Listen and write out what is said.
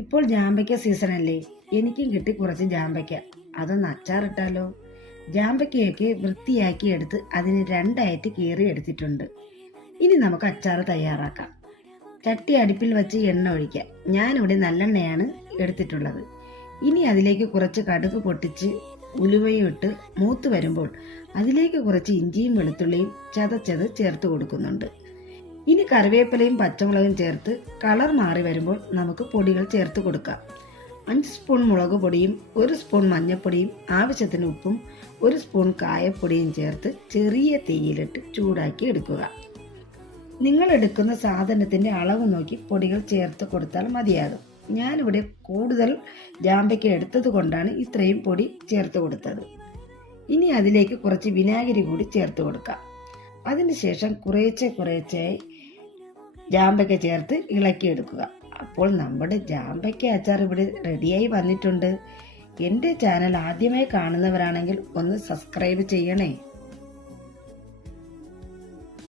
ഇപ്പോൾ ജാമ്പയ്ക്ക സീസണല്ലേ, എനിക്കും കിട്ടി കുറച്ച് ജാമ്പയ്ക്ക. അതൊന്ന് അച്ചാറിട്ടാലോ? ജാമ്പയ്ക്കയൊക്കെ വൃത്തിയാക്കി എടുത്ത് അതിന് രണ്ടായിട്ട് കീറി എടുത്തിട്ടുണ്ട്. ഇനി നമുക്ക് അച്ചാർ തയ്യാറാക്കാം. ചട്ടി അടുപ്പിൽ വെച്ച് എണ്ണ ഒഴിക്കാം. ഞാനിവിടെ നല്ലെണ്ണയാണ് എടുത്തിട്ടുള്ളത്. ഇനി അതിലേക്ക് കുറച്ച് കടുക് പൊട്ടിച്ച് ഉലുവയും ഇട്ട് മൂത്ത് വരുമ്പോൾ അതിലേക്ക് കുറച്ച് ഇഞ്ചിയും വെളുത്തുള്ളിയും ചതച്ചത് ചേർത്ത് കൊടുക്കുന്നുണ്ട്. ഇനി കറിവേപ്പിലയും പച്ചമുളകും ചേർത്ത് കളർ മാറി വരുമ്പോൾ നമുക്ക് പൊടികൾ ചേർത്ത് കൊടുക്കാം. 5 സ്പൂൺ മുളക് പൊടിയും 1 സ്പൂൺ മഞ്ഞൾപ്പൊടിയും ആവശ്യത്തിന് ഉപ്പും 1 സ്പൂൺ കായപ്പൊടിയും ചേർത്ത് ചെറിയ തീയിലിട്ട് ചൂടാക്കി എടുക്കുക. നിങ്ങൾ എടുക്കുന്ന സാധനത്തിന്റെ അളവ് നോക്കി പൊടികൾ ചേർത്ത് കൊടുത്താൽ മതിയാകും. ഞാനിവിടെ കൂടുതൽ ജാമ്പയ്ക്ക എടുത്തത് കൊണ്ടാണ് ഇത്രയും പൊടി ചേർത്ത് കൊടുത്തത്. ഇനി അതിലേക്ക് കുറച്ച് വിനാഗിരി കൂടി ചേർത്ത് കൊടുക്കാം. അതിനുശേഷം കുറേശ്ശെ ജാമ്പയ്ക്ക ചേർത്ത് ഇളക്കിയെടുക്കുക. അപ്പോൾ നമ്മുടെ ജാമ്പയ്ക്ക അച്ചാർ ഇവിടെ റെഡിയായി വന്നിട്ടുണ്ട്. എൻ്റെ ചാനൽ ആദ്യമായി കാണുന്നവരാണെങ്കിൽ ഒന്ന് സബ്സ്ക്രൈബ് ചെയ്യണേ.